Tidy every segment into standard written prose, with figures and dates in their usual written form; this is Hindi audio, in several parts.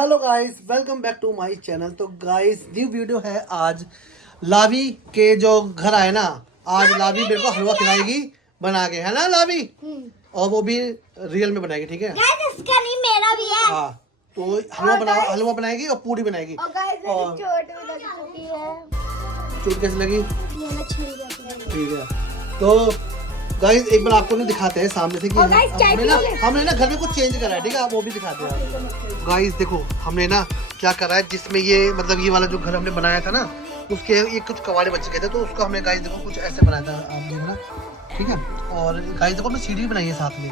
Hello guys, welcome back to my channel. तो गाइस न्यू वीडियो है। आज लावी के जो घर आए ना, आज लावी मेरे को हलवा खिलाएगी बना के, है ना लावी? और वो भी रियल में बनाएगी, ठीक है? इसका नहीं, मेरा भी है। हाँ, तो हलवा बनाएगी और पूरी बनाएगी। और चोट कैसी लगी? ठीक है, तो गाइस एक बार आपको दिखाते हैं सामने से कि हमने ना घर में कुछ चेंज करा है, ठीक है? वो भी दिखाते हैं। गाइस देखो हमने ना क्या करा है, जिसमें ये मतलब ये वाला जो घर हमने बनाया था ना, उसके ये कुछ कबाड़े बच गए थे, तो उसको हमने गाइस देखो कुछ ऐसे बनाया था, आप देखना, ठीक है? और गाइस देखो हमने सीढ़ी बनाई है साथ में।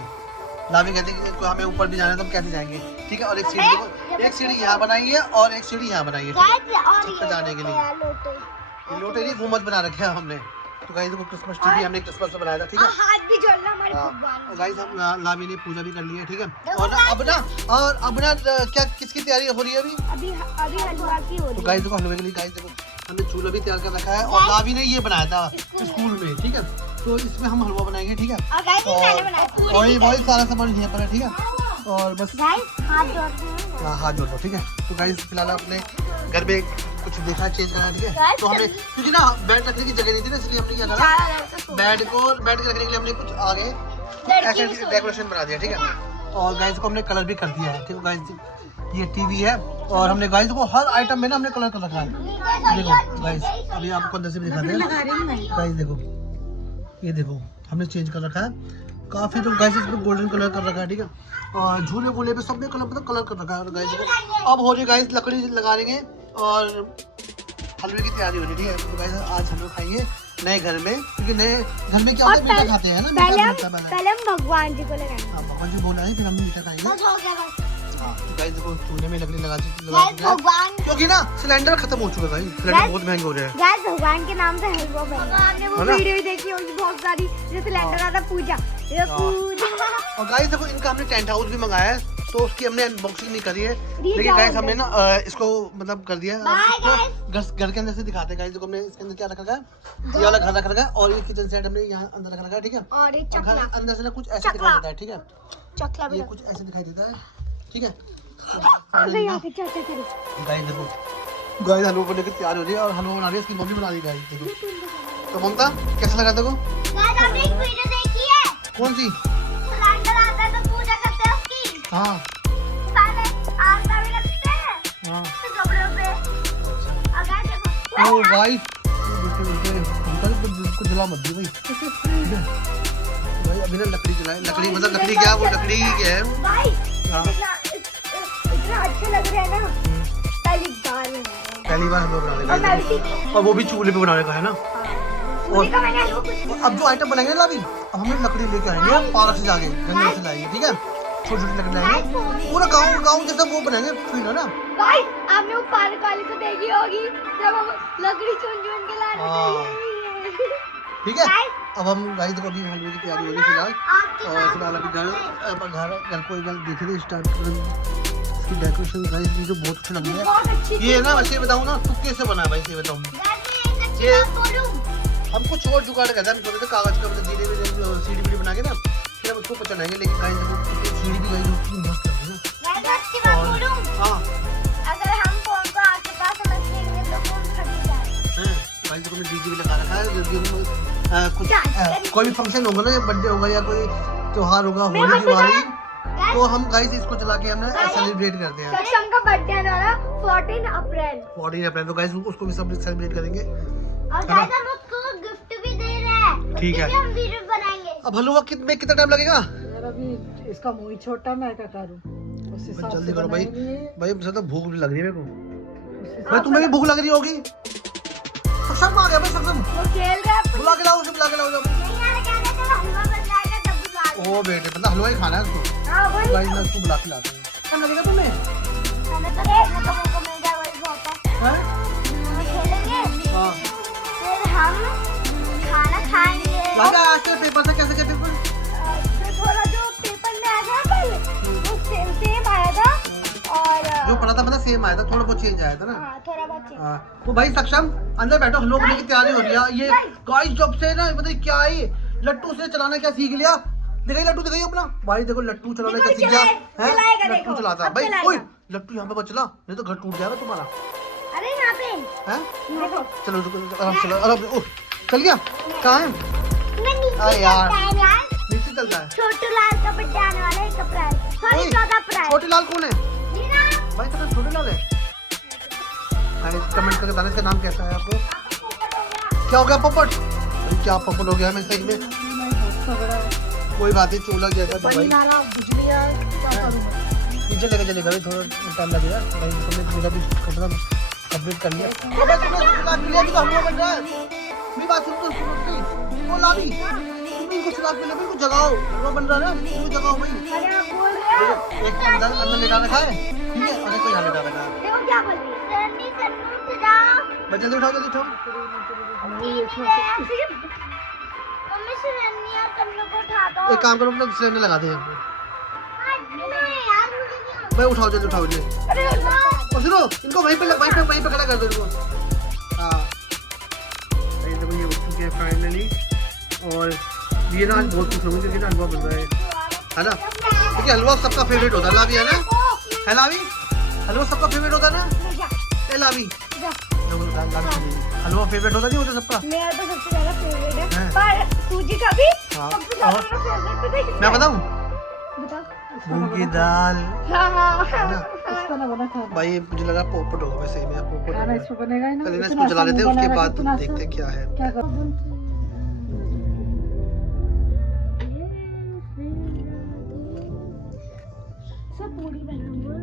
लावी कहते हैं कि हमें ऊपर भी जाना है तो हम कैसे जाएंगे, ठीक है? और एक सीढ़ी देखो, एक सीढ़ी यहाँ बनाई है और एक सीढ़ी यहाँ बनाई है छत पे जाने के लिए। लोटे नहीं घूमत बना रखे हैं हमने। तो गाइस देखो क्रिसमस ट्री भी हमने क्रिसमस में बनाया था, ठीक है? हाथ भी जोड़ना हमारे भगवान। गाइस हम लावी ने पूजा भी कर ली है, ठीक है? और अब ना क्या किसकी तैयारी हो रही है अभी हलवा की हो रही है। तो गाइस देखो हलवे के लिए गाइस देखो हमने चूल्हा भी तैयार कर रखा है, और लावी ने ये बनाया था स्कूल में, ठीक है? तो इसमें हम हलवा बनाएंगे, ठीक है? और वही सारा सामान यहाँ पर है, ठीक है? और बस हाथ जोड़ दो, ठीक है? तो गाइस फिलहाल अपने घर में कुछ देखा चेंज करना, ठीक है? तो हमने क्योंकि ना बेड रखने की जगह नहीं थी ना, इसलिए हमने क्या करा, बेड के रखने के लिए हमने कुछ आगे ऐसे डेकोरेशन बना दिया, ठीक है? और गाइस को हमने कलर भी कर दिया है, ठीक है? गाइस ये टीवी है, और हमने गाइस को हर आइटम में ना हमने कलर कर रखा है। देखो गाइस अभी आपको अंदर से भी दिखाते हैं। गाइस देखो ये देखो हमने चेंज कर रखा है काफी, तो गाइस इसमें गोल्डन कलर कर रखा है, ठीक है? और झूले वूले पे सब में कलर कर रखा है। और गाइस देखो अब हो रही गाइस लकड़ी लगा देंगे और हलवे की तैयारी हो रही है। तो गाइस आज हम लोग खाएंगे नए घर में, क्योंकि नए घर में क्या होता है, मीठा खाते हैं ना। पहले हम भगवान जी को लगाएंगे। हाँ, भगवान जी बोला है, फिर हम मीठा खाएंगे। गाइस देखो चूल्हे में लकड़ी लगा दी, क्योंकि ना सिलेंडर खत्म हो चुका है, सिलेंडर बहुत महंगे हो रहे हैं। गाइस भगवान के नाम से हलवा बना, आपने वो वीडियो भी देखी होगी बहुत सारी, जो सिलेंडर आता पूजा। और गाइस देखो इनका हमने टेंट हाउस भी मंगाया है, तो उसकी हमने अनबॉक्सिंग नहीं करी है, लेकिन गाइस हमने ना इसको मतलब कर दिया। घर के अंदर से दिखाते हैं। गाइस देखो हमने इसके अंदर क्या रखा है, ये वाला घर रखा है, और ये किचन सेट हमने यहाँ अंदर रखा है, ठीक है? और एक चकला अंदर से ना कुछ ऐसे दिखाई देता है, ठीक है? चकला ये कुछ ऐसे दिखाई देता है, ठीक है? गाइस देखो गाइस हलवा बनने की तैयारी हो रही है, और हलवा बना रही है इसकी मम्मी बना रही है। गाइस देखो तो ममता कैसा लगा देखो? गाइस आपने एक वीडियो देखी है? कौन सी? सिलेंडर आता है तो पूजा करते हैं उसकी। हाँ साले आटा भी लगते हैं। हाँ तो कपड़ों पे। अगर देखो ओ गाइस बिल्कुल जला मत दी भाई। भाई अभी ना लकड़ी जलाए, लकड़ी मतलब लकड़ी क्या, वो लकड़ी क्या है भाई हाँ। इतना अच्छे लग रहे हैं ना, पहली बार हम लोग बना रहे हैं, और वो भी चूल्हे पे बनाने का है ना। और अब जो आइटम बनाएंगे ना अभी, अब हमें लकड़ी लेके आएंगे पार्क से जाके, जंगल से लाएंगे, ठीक है? छोटी छोटी लकड़ी लाएंगे, पूरा गाँव जैसा वो बनाएंगे, फील है ना। भाई आपने वो पार्क वाले को देखी होगी जब हम लकड़ी चुन के ला रहे थे, ठीक है? अब हम गाइस देखो अभी हलवे की तैयारी हो रही है फिलहाल, और फिलहाल अभी घर को एक बार देखे थे स्टार्ट इसकी डेकोरेशन। गाइस ये जो बहुत अच्छा लग रहा है, ये ना वैसे बताऊँ ना तुक्के से बना है भाई, ये बताऊँ ये हम कुछ और जुगाड़ करते हैं, हम सोचे थे कागज का मतलब सीढ़ी बीढ़ी बना के ना फिर हम उसको ऊपर चढ़ाएंगे, लेकिन गाइस देखो सीढ़ी भी गाइस मस्त लग रही है। हाँ अगर हम फोन को आस-पास रख देंगे तो फोन फट जाएगा। गाइस देखो हमने डीजे भी लगा रखा है, जो कुछ कोई भी फंक्शन होगा ना, बर्थडे होगा या कोई त्योहार होगा, होली दिवाली, तो हम गाइस इसको चला के हमने सेलिब्रेट करते हैं। सक्षम का बर्थडे है ना 14 अप्रैल, तो गाइस उसको भी सब सेलिब्रेट करेंगे, और गाइस हम उसको गिफ्ट भी दे रहे हैं, ठीक है? हम वीडियो बनाएंगे। अब हलवा कितना टाइम लगेगा यार? अभी इसका मुंह ही छोटा, मैं क्या करूं? उस हिसाब जल्दी से करो भाई, भाई मुझे तो भूख भी लग रही है मेरे को। भाई से तुम्हें भी भूख लग रही होगी? सक्षम आ गया भाई, सक्षम वो खेल रहा है, बुला के लाओ उसे, बुला के लाओ। नहीं यार कहने तो हलवा बन जाएगा तब बुला। ओ बेटे मतलब हलवा ही खाना है उसको। हां वही गाइस मैं उसको बुला के लाता हूं। टाइम लगेगा तुम्हें? मैंने तो देखने को मौका मिल जाए वही बहुत है। हैं खेलेंगे हां, फिर हम खाना खाएंगे। लगा आज के पेपर से कैसे के पेपर? तो थोड़ा जो पेपर में आया था पहले वो सेम आया था, और जो पढ़ा था मतलब सेम आया था, थोड़ा बहुत चेंज आया था ना। हाँ थोड़ा बहुत change। हाँ तो भाई सक्षम अंदर बैठो, हलवा बनने की तैयारी हो रही है। ये गाइस जब से ना मतलब क्या है, लट्टू से चलाना क्या सीख लिया, दिखाइए लट्टू दिखाइए अपना। भाई देखो लट्टू चलाना क्या सीख गया है, लट्टू चलाता है भाई। ओए लट्टू यहाँ पे बचला, नहीं तो घर टूट जाएगा तुम्हारा। अरे यहाँ पे हैं? देखो। चलो रुको, आराम से चलो, आराम से। ओह, चल गया? कहाँ है? अरे यार, नीचे चलता है। छोटू लाल का बर्थडे आने वाला है 1 अप्रैल, सॉरी ओए, 14 अप्रैल। छोटे लाल कौन है? भाई तेरा छोटे लाल है। कमेंट करके बताना इसका नाम कैसा है आपको। क्या हो गया पोपट? अरे क्या पोपट हो गया? मैं सही में कोई बात नहीं, चूल्हा जैसा तो भाई नीचे लेके चलेगा भाई, थोड़ा टाइम लगेगा भाई, तुमने मेरा भी खतरा कंप्लीट कर लिया। अबे तुमने चूल्हा मिला भी तो हलवा बन रहा है। मेरी बात सुन तो सुनो, वो लाली तुम कुछ रात मिले, कुछ जगाओ, हलवा बन रहा है ना, तुम जगाओ भाई। अरे आप बोल रहे हो एक अंदर लेटा रखा है, ठीक है, अरे कोई यहाँ लेटा रखा है। देखो क्या बोल रही है, सन्नी सन्नू उठ जाओ। बस जल्दी उठाओ, जल्दी उठाओ। मम्मी सन्नी और सन्नू को उठा दो। एक काम करो, अपना सिलेंडर लगा दे यहाँ पे। यार मुझे नहीं। भाई उठाओ, जल्दी उठाओ जल्दी। अरे और सुनो, इनको वहीं पे खड़ा कर दो इनको। हाँ, ये देखो ये उठ चुके हैं फाइनली, और ये ना आज बहुत खुश होंगे क्योंकि ना हलवा बन रहा है ना, क्योंकि हलवा सबका फेवरेट होता है। लावी है ना, है लावी? हलवा सबका फेवरेट होता है ना, है लावी? हलवा फेवरेट होता नहीं होता सबका? मेरा तो सबसे ज्यादा फेवरेट है, हैं? पर सूजी का भी हाँ, सबसे ज्यादा फेवरेट पता है किसका? मैं बताऊं? बताओ। मूंग की दाल हाँ है ना इसका ना बना खाना भाई, मुझे लगा पोपट होगा वैसे ही, मैं पोपट खाना होगा। इसमें बनेगा ही ना। चलिए ना इतना इसको जला लेते हैं, आसान उसके बना बाद इतना देखते हैं क्या है। क्या करूं? सब पूरी बनाऊंगा।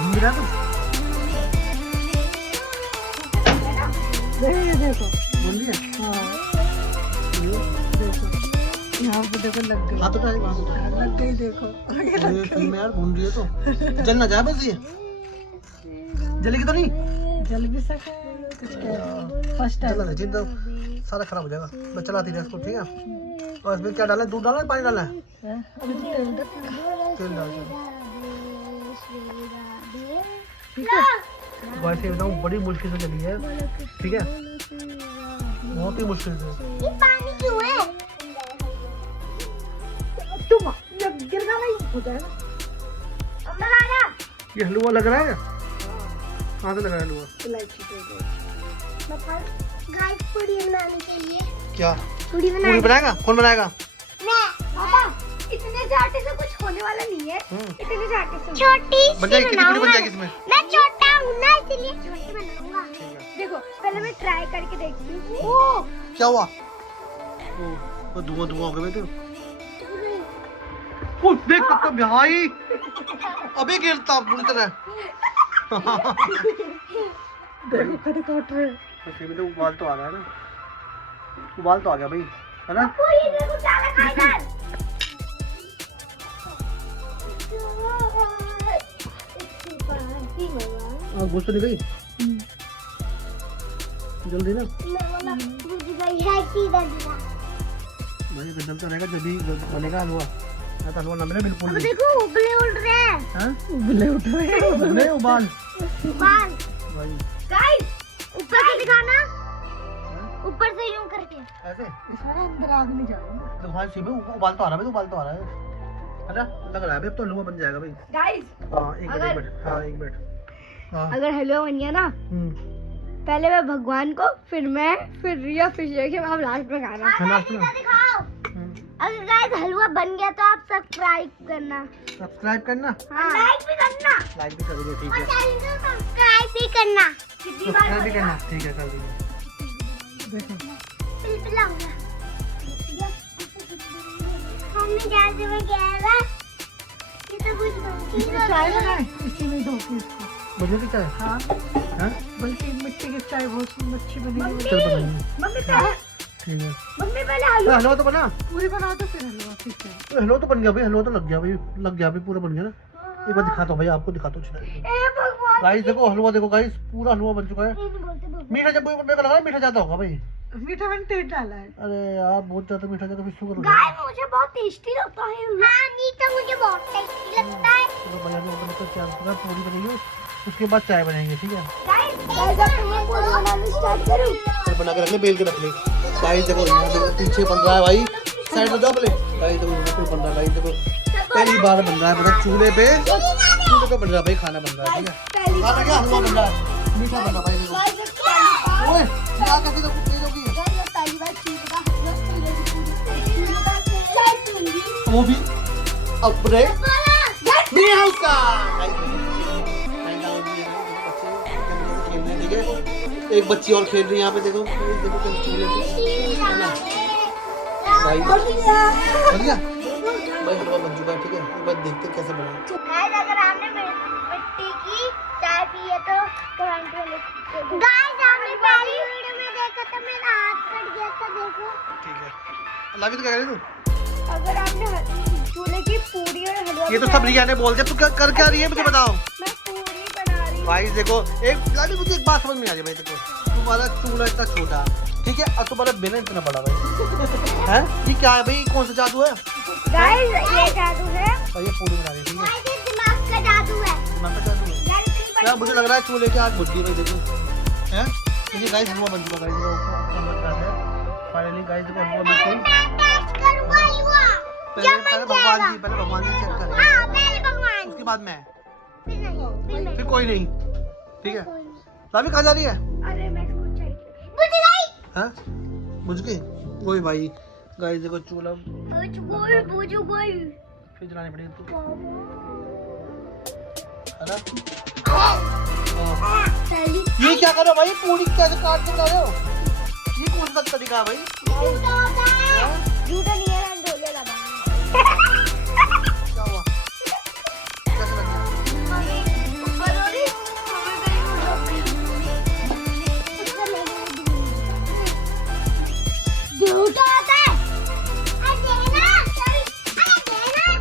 भून रहा कुछ? ये देखो भून रही है? हाँ देखो यहाँ पे देखो लग गई हाथ उठाए, हाथ उठाए। लग गई देखो आगे लग ये सही में यार भून रही है तो जल ना जाए बस। ये जलेगी तो नहीं? जल भी सके कुछ कह फर्स्ट जला टाइम नहीं चाहिए तो सारा खराब हो जाएगा। मैं चलाती रहे इसको, ठीक है। और इसमें क्या डाला है? दूध डाला है, पानी डाला है? अभी तो तेल डाल तेल डाल दो। ठीक है वैसे बताऊँ बड़ी मुश्किल से चली है, ठीक है, बहुत ही मुश्किल से। ये पानी क्यों है? तुम ये गिरना नहीं हो जाएगा। अंदर आ जा। ये हलवा लग रहा है? कहाँ से लग रहा है हलवा? इलायची दे दो गाइस पूरी बनाने के लिए क्या पूरी पूरी बनाएगा? कौन बनाएगा? मैं पापा इतने चाटे से कुछ होने वाला नहीं है। इतने चाटे से छोटी बन जाएगी? कितनी पूरी बन जाएगी इसमें? मैं छोटा हूँ ना इसलिए छोटी बनाऊंगा। देखो पहले मैं ट्राई करके देखती हूँ। ओ क्या हुआ? वो धुआं धुआं हो गया तो। ओ देख तो भाई, अभी गिरता पूरी तरह। देखो कभी काट रहे वैसे भी तो उबाल तो आ रहा है ना, उबाल तो आ गया भाई, है ना? ये देखो क्या लगा इधर। घुस तो नहीं गई जल्दी ना भाई, अगर जलता रहेगा जब भी बनेगा हलवा, नहीं तो हलवा ना मिले बिल्कुल भी। देखो उबले उड़ रहे हैं। हाँ? उबले उठ रहे हैं नहीं उबाल बाल भाई, गाइस ऊपर से दिखाना, ऊपर से यूं करके। ऐसे इसमें ना अंदर आग नहीं जाएगा। तो हाँ सी में उबाल तो आ रहा है भाई, उबाल तो आ रहा है ना, लग रहा है भाई अब तो हलवा बन जाएगा भाई। गाइस हाँ एक मिनट, हाँ एक मिनट। हाँ अगर हलवा बन गया ना, पहले मैं भगवान को, फिर मैं, फिर रिया, फिर शेखी, हम लास्ट में खाना। लास्ट में दिखाओ। अगर गाइस हलवा बन गया तो आप सब्सक्राइब करना, सब्सक्राइब करना, लाइक भी करना, लाइक भी कर दीजिए, ठीक है, चैनल को सब्सक्राइब भी करना। कितनी बार सब्सक्राइब भी करना, ठीक है कर दीजिए। देखो पिलपिलाऊंगा। हमने जैसे में कह रहा ये तो कुछ इसमें चाय बनाए इसी में धो के इसको। मुझे भी चाहे हाँ हाँ बल्कि मिट्टी की चाय बहुत अच्छी बनेगी। चल बनाएंगे, मम्मी पहले, ठीक है। मम्मी पहले हलवा। हलवा तो बना, पूरी बना दो फिर हलवा ठीक है। हलवा तो बन गया भाई, हलवा तो लग गया भाई, लग गया भाई, पूरा बन गया ना। एक बार दिखाता हूँ भाई, आपको दिखाता हूँ। ए भगवान, गाइस देखो हलवा देखो गाइस, पूरा हलवा बन चुका है। ये नहीं बोलते मीठा जब मेरे को लग रहा है मीठा ज्यादा होगा भाई, मीठा मैंने तेज डाला है। अरे यार बहुत ज्यादा मीठा था, कभी शुगर गाइस मुझे बहुत टेस्टी लगता है। हाँ मीठा मुझे बहुत टेस्टी लगता है। तो भैया ने बोला तो चाय पूरा पूरी बनेगी, उसके बाद चाय बनाएंगे, ठीक है। गाइस अब मैं पूरी बनाना स्टार्ट करूं। फिर बना के रख ले, बेल के रख ले। गाइस देखो यहाँ पे पीछे बन रहा है भाई, साइड में जाओ पहले। गाइस देखो यहाँ पे बन रहा है, गाइस देखो पहली बार बन रहा है, मतलब चूल्हे पे बन रहा है भाई, खाना बन रहा है, ठीक है। खाना क्या, हलवा बन रहा है, मीठा बन रहा है भाई। देखो ओए क्या कैसे तेज होगी पहली बार चीज का हलवा चूल्हे की पूरी चाय पीऊंगी। वो भी अपने मेरे हाउस का। एक बच्ची और खेल रही है यहाँ पे, देखो देखो चूल्हे पे, है ना भाई। बढ़िया भाई, हलवा बन चुका है, ठीक है। एक बार देखते हैं कैसे बना। गाइस अगर आपने मिट्टी की चाय पी है तो कमेंट में लिख दो। गाइस आपने पहली वीडियो में देखा था मेरा हाथ कट गया था, देखो। ठीक है, अल्लाह भी तो कह रही तू। अगर आपने चूल्हे की पूरी और हलवा ये तो सब रिया ने बोल दिया, तू कर क्या रही है मुझे बताओ। मैं पूरी बना रही हूँ। भाई देखो एक लाली, मुझे एक बात समझ में आ रही है भाई। देखो तुम्हारा चूल्हा इतना छोटा, ठीक है, और तुम्हारा बेलन इतना बड़ा भाई, हैं? ये क्या है भाई, कौन सा जादू है? गाइस ये जादू है। भाई ये पूरी बना रही है, ठीक है। गाइस ये दिमाग का जादू है। दिमाग का जादू है। यार मुझे लग रहा है चूल्हे की आग बुझ गई भाई, देखो हैं। देखिए गाइस हलवा बन चुका गाइस, देखो फाइनली गाइस देखो हलवा बिल्कुल। मैं टेस्ट करूंगा हलवा। पहले भगवान जी चेक करें, हाँ पहले भगवान, उसके बाद मैं, फिर नहीं। फिर कोई नहीं, ठीक है। लावी कहाँ जा रही है? अरे मैं इसको चाहिए। बुझ गई। हाँ बुझ गई। वही भाई गाइस देखो चूल्हा बुझ गई। फिर जलानी पड़ेगी तो, है ना। पहली ये क्या कर रहे हो भाई, पूरी कैसे काट के बना रहे हो? ये कौन सा तरीका है भाई? झूठा नहीं है, ढोले लगा। क्या हुआ, कैसे लग गया? झूठा होता है। अरे देना, अरे देना।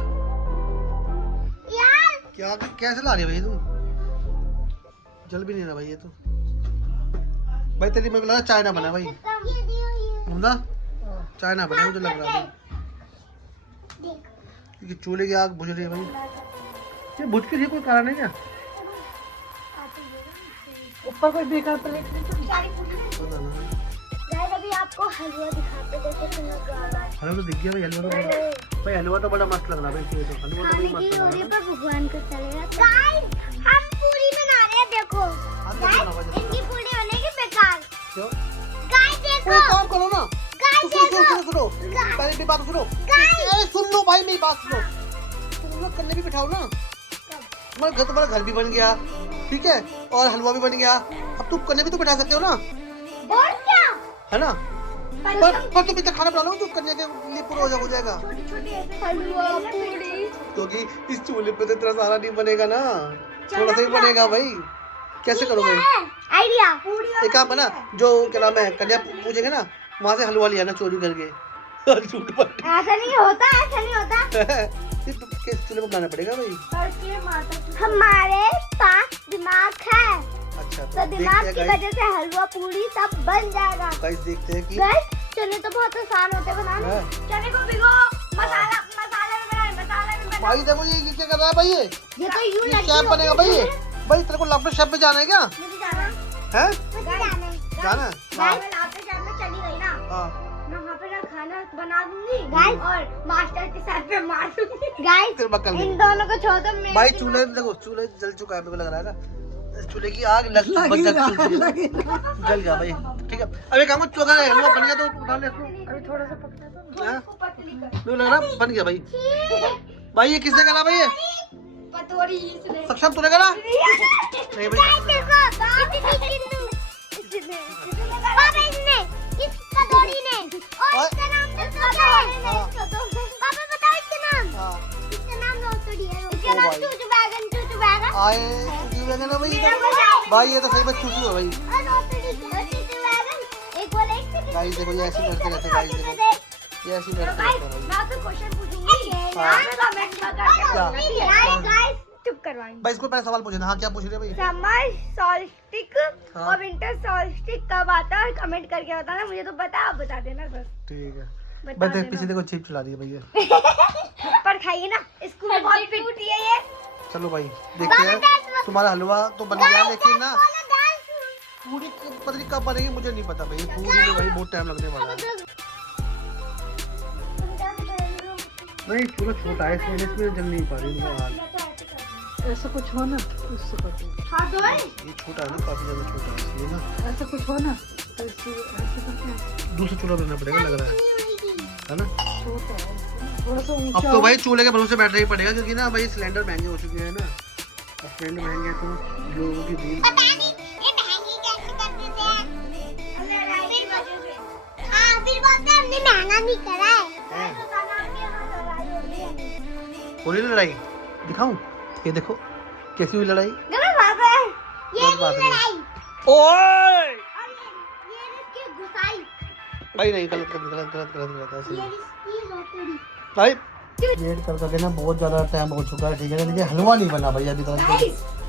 यार क्या कैसे ला रही है भाई तुम? जल भी नहीं रहा भाई ये तो। भाई तेरी मेरे को लगा चाय ना बना भाई, ये दियो समझा? चाय ना बना मुझे लग रहा है, क्योंकि चूल्हे की आग बुझ रही है भाई। ये बुझ के लिए कोई कारण है क्या? ऊपर कोई बेकार प्लेट नहीं तो पता ना। गाइस अभी आपको हलवा दिखाते कैसे बना रहा है। हलवा तो दिख गया भाई, हलवा तो बड़ा भाई, हलवा तो बड़ा मस्त लग रहा है भाई। ये तो हलवा तो बड़ी मस्त लग रहा है। पर भगवान को चलेगा। गाइस हम पूरी बना रहे हैं, देखो। गाइस इनकी पूरी बनेगी बेकार। क्यों? गाइस एक देखो। काम करो ना, गाइस सुनो देखो। सुनो पहले मेरी बात सुनो। अरे सुन लो भाई मेरी बात सुनो, तुम लोग करने भी बिठाओ ना। तुम्हारा घर भी बन गया, ठीक है, और हलवा भी बन गया। अब तुम करने भी तो बिठा सकते हो ना, और क्या? है ना। पर तुम इतना खाना बना लो जो करने के लिए पूरा हो जाएगा। हलवा पूरी क्योंकि इस चूल्हे पे तो इतना सारा नहीं बनेगा ना, थोड़ा सा ही बनेगा भाई। कैसे करोगे? आइडिया। एक काम है ना, जो क्या नाम है, कन्या पूछेंगे ना, वहाँ से हलवा लिया ना चोरी करके। झूठ पर ऐसा नहीं होता, ऐसा नहीं होता। चूल्हे में बनाना पड़ेगा भाई। हमारे पास दिमाग है, अच्छा तो दिमाग की वजह से हलवा पूरी सब बन जाएगा। गाइस देखते हैं कि गाइस चने तो बहुत आसान होते बनाने। हाँ। चने को भिगो, मसाले में बनाए। भाई देखो ये क्या कर रहा है भाई, ये तो यूं ये शेफ बनेगा भाई। ये भाई तेरे को लाफ्टर शेफ में जाना है क्या? मुझे जाना है। हैं? जाना है? गाइस मैं लाफ्टर शेफ में चली गई ना, हाँ। मैं वहाँ पे ना खाना बना दूंगी गाइस और मास्टर के साथ पे मार दूंगी। गाइस तेरे बकल इन दोनों को छोड़ दो। मैं भाई चूल्हे देखो, चूल्हे जल चुका है, मेरे को लग रहा है ना चूल्हे की आग लग जल गया भाई, ठीक है। अब एक काम कर, चोखा हलवा बन गया तो उठा ले इसको। अभी थोड़ा सा पकड़ा तो हाँ? पतली कर मेरे को लग रहा है बन गया भाई। भाई ये किसने करा भाई, ये पतोरी इसने सक्षम तूने करा? नहीं भाई पापा इसने, इस कटोरी ने, और इसका नाम पापा बताओ इसका नाम। हाँ। इसका नाम रोटड़ी है। इसका नाम चूचू बैगन आए ना भाई, भाई ये तो सही में चूचू है भाई। और रोटड़ी चूचू बैगन। एक बोले एक सेकंड। गाइस देखो ये ऐसे लड़ते रहते हैं, गाइस देखो ये ऐसे लड़ते रहते हैं भाई। मैं आपसे क्वेश्चन पूछूंगी। हाँ। कमेंट में करके क्या? गाइस चुप करवाएंगे। भाई इसको पहले सवाल पूछे ना। हाँ क्या पूछ रहे भाई? समर सॉल्स्टिक हाँ। और विंटर सॉल्स्टिक कब आता है कमेंट करके बताना। मुझे तो पता है, आप बता देना बस। ठीक है। बता बस देना। पीछे देखो चिप चला दी है भैया। पर खाइए ना, स्कूल में बहुत पिटती है ये। चलो भाई देखते हैं। तुम्हारा हलवा तो बन गया, लेकिन ना पूरी पता नहीं कब बनेगी मुझे नहीं पता भाई। पूरी में भाई बहुत टाइम लगने वाला है। नहीं चूल्हा छोटा है इसमें जल नहीं पा रही। ऐसा कुछ हो ना उससे पता हाँ तो है। ये छोटा है ना, काफी ज्यादा छोटा है इसलिए ना। ऐसा कुछ हो ना तो इससे ऐसा करके दूसरा चूल्हा बनाना पड़ेगा लग रहा है ना। छोटा है थोड़ा सा अब ऊंचा। तो भाई चूल्हे के भरोसे बैठना ही पड़ेगा, क्योंकि ना भाई सिलेंडर महंगे हो चुके हैं ना। अब सिलेंडर महंगे हैं तो लोगों की भीड़। पता नहीं ये महंगी कैसे कर देते हैं। हाँ फिर बोलते हैं हमने महंगा नहीं करा है। हो रही लड़ाई दिखाऊं? ये देखो कैसी हुई लड़ाई। ये बस बात नहीं। लड़ाई ओए ये इसकी घुसाई भाई नहीं, गलत गलत गलत गलत गलत गलत ऐसे ये नहीं। इसकी रोकड़ी। भाई वेट कर करके ना बहुत ज्यादा टाइम हो चुका है, ठीक है, लेकिन हलवा नहीं बना भाई अभी तक।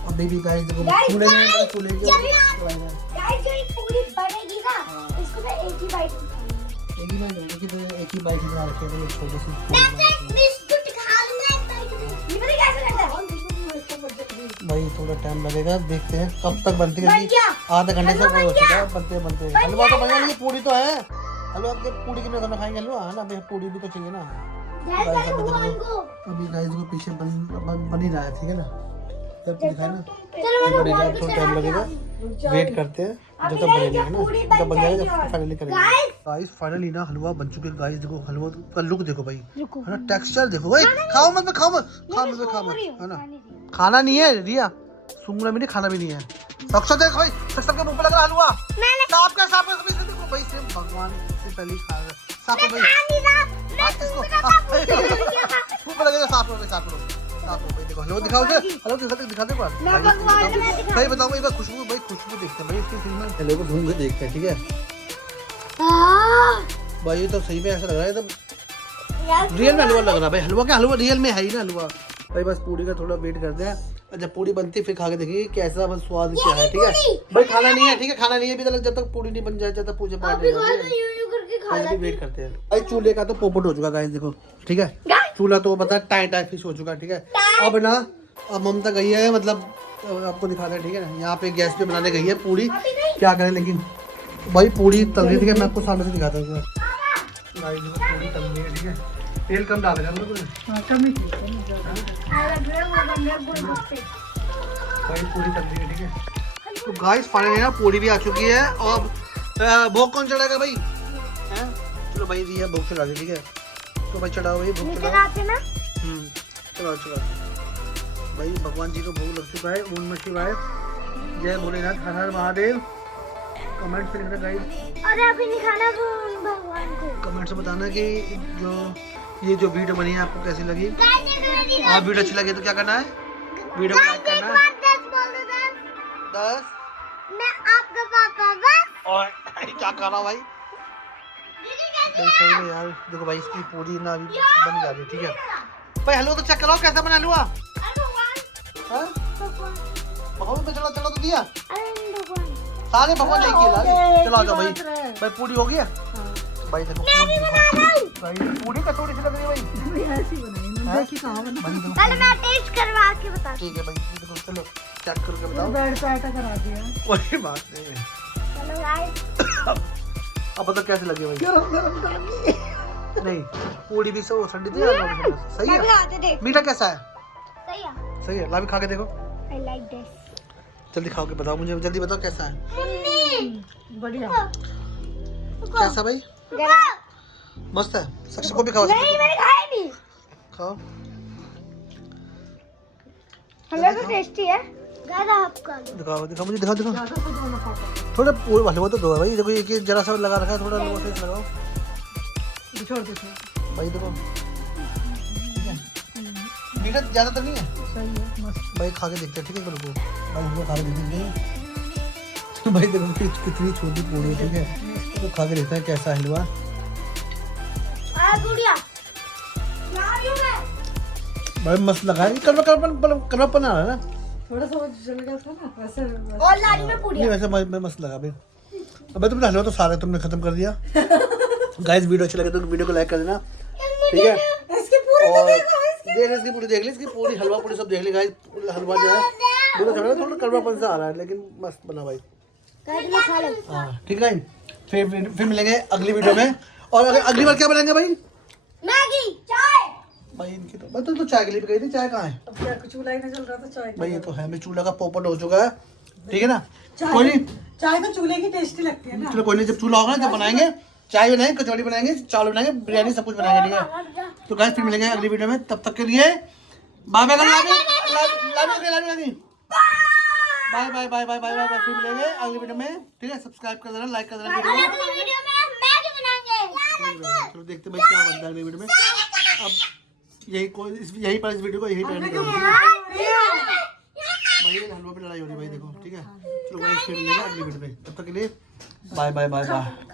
अभी भी गाइस देखो चूल्हे में चूल्हे की गाइस जो ये पूरी बनेगी ना, इसको मैं एक ही बाइट एक ही बाइक बना रखे हैं छोटे से। बिस्कुट खा लूंगा एक बाइट में। ये पता कैसे लगता है? भाई थोड़ा टाइम लगेगा, देखते हैं कब तक बनती है। बन गया। आधा घंटे से हो चुका है बनते बनते। हलवा तो बनेगा, लेकिन पूरी तो है। हलवा के पूरी के में खाना खाएंगे हलवा है ना, भाई पूरी भी तो चाहिए ना। अभी गाइस को पीछे बन ही रहा है, ठीक है ना। जब दिखाए ना बनेगा, थोड़ा टाइम लगेगा, वेट करते हैं जब तक बनेगा ना। जब बन जाएगा जब फाइनली करेंगे। गाइस फाइनली ना हलवा बन चुके हैं। गाइस देखो हलवा का लुक देखो भाई, है ना, टेक्सचर देखो भाई। खाओ मत खाओ मत है ना। खाना नहीं है रिया, सूंघना भी नहीं, खाना भी नहीं है। सबके भाई सबके मुंह पे लग रहा हलवा। साफ कर देखो भाई, सेम भगवान से पहले खा रहा है। साफ कर भाई इसको मुंह पे लगेगा। साफ करो भाई। देखो हलवा दिखाओ से, हलवा दिखा दे बार भाई। बताओ एक बार खुशबू, भाई खुशबू देखते हैं भाई इसकी फिल्म में। हलवे को ढूंढ के देखते हैं, ठीक है भाई। ये तो सही में ऐसा लग रहा है एकदम रियल में हलवा लग रहा है भाई। हलवा क्या, हलवा रियल में है ही ना हलवा भाई। बस पूरी का थोड़ा वेट करते हैं, जब पूरी बनती है फिर खा के देखेंगे कैसा बस स्वाद क्या है, ठीक है भाई। खाना नहीं है, ठीक है, खाना नहीं है अभी तक, जब तक पूरी नहीं बन जाए, जब तक पूजा पाठ नहीं होती है वेट करते हैं भाई। चूल्हे का तो पोपट हो चुका गाइस देखो, ठीक है। चूल्हा तो पता है टाइट फिश हो चुका, ठीक है। अब ना अब ममता गई है, मतलब आपको दिखा रहे हैं, ठीक है ना। यहाँ पे गैस पे बनाने गई है पूरी, क्या करें, लेकिन भाई पूरी तल रही थी। मैं आपको सामने से दिखाता हूँ गाइस, पूरी तल रही है, ठीक है। तेल कम डालेगा ना तूने? हाँ कम ही थी भाई पूरी तल रही है, ठीक है। तो गाइस फाइनली ना पूरी भी आ चुकी है। और भोग कौन चढ़ाएगा भाई? हैं? चलो भाई रिया भोग चढ़ा दे, ठीक है। तो भाई चढ़ाओ भाई भोग चढ़ाओ। चलो भाई भगवान जी को भोग लग चुका है। ओम नमः शिवाय, जय भोलेनाथ, हर हर महादेव। कमेंट में लिखना गाइस, अरे अभी नहीं खाना भगवान को। कमेंट से बताना कि ये जो वीडियो बनी है आपको कैसी लगी। आप वीडियो अच्छी लगी तो क्या करना है, वीडियो को लाइक करना है। 10 मैं आपका पापा बस। और क्या कर रहा हूँ भाई सही में यार। देखो भाई इसकी पूरी ना अभी बन जा रही है, ठीक है भाई। हलवा तो चेक करो कैसा बना हलवा। भगवान पे चला तो दिया सारे भगवान नहीं किया। चलो आ जाओ भाई पूरी हो गया भाई। देखो भाई पूरी कटोरी से लग रही है भाई। ऐसी बनाई ना, देखी कहाँ बना। पहले मैं टेस्ट करवा के बता। ठीक है भाई देखो, चलो चेक करके बताओ। बेड पे आटा करा दिया। कोई बात नहीं है। चलो गाइस अब बताओ कैसे लगे भाई? नहीं पूरी भी ठंडी थी, सही है। मीठा कैसा है? सही है। ला भी खा के देखो। I like this. जल्दी खाओ के बताओ मुझे, जल्दी बताओ कैसा है। बढ़िया कैसा भाई? मस्त है। सक्सेस को भी खाओ। नहीं मैंने खाया नहीं। खाओ। हलवा तो टेस्टी है। दिखाओ मुझे, दिखाओ। थोड़ा पूरा हलवा तो दो है भाई। देखो ये जरा सा लगा रखा है, थोड़ा हलवा से लगाओ। छोड़ दो भाई देखो मीठा ज्यादा तो नहीं है, सही है मस्त। भाई खा के देखते हैं, ठीक है। रुको भाई हमको खा के देखेंगे भाई। देखो कितनी छोटी पूरी है, ठीक है। तो खा के देखते हैं कैसा हलवा। गुड़िया भाई मस्त लगा है, कड़वापन आ रहा है ना, थोड़ा सा वो चल गया था ना वैसे। और लाली में पूरी नहीं वैसे मस्त लगा भाई। अबे तुमने हलवा तो सारा तुमने खत्म कर दिया। गाइस वीडियो अच्छी लगे तो वीडियो को लाइक कर देना, ठीक है। इसकी पूरी तो देखो, इसकी पूरी देख ली, इसकी पूरी हलवा पूरी सब देख ली गाइस। हलवा जो है पूरा थोड़ा कड़वापन सा आ रहा है, लेकिन मस्त बना भाई। हाँ ठीक है, फिर मिलेंगे अगली वीडियो में। और अगली बार क्या बनाएंगे भाई? मैगी चाय। भाई इनकी तो मैं तो चाय के लिए भी गई थी, चाय कहाँ है अब क्या कुछ चूल्हा ही नहीं चल रहा था चाय भाई? ये तो है, मैं चूल्हा का पोपट हो चुका है, ठीक है ना। चाय कोई नहीं, चाय तो चूल्हे की टेस्टी लगती है ना। चलो कोई नहीं, जब चूल्हा होगा ना जब बनाएंगे, चाय बनाएंगे, कचौड़ी बनाएंगे, चावल बनाएंगे, बिरयानी सब कुछ बनाएंगे, ठीक है। तो गाइस फिर मिलेंगे अगली वीडियो में, तब तक के लिए bye bye bye bye bye bye bye. फिर मिलेंगे अगली वीडियो में, ठीक है। सब्सक्राइब कर देना, लाइक कर देना वीडियो को। अगली वीडियो में मैगी बनाएंगे। चलो देखते हैं भाई क्या बनता है अगली वीडियो में। अब यही पर इस वीडियो को यही पे एंड करूँगी भाई। हलवा पे लड़ाई हो रही है भाई, देखो ठीक है। चलो गाइस फिर मिलेंगे अगली वीडियो में, तब तक के लिए बाय बाय बाय बाय।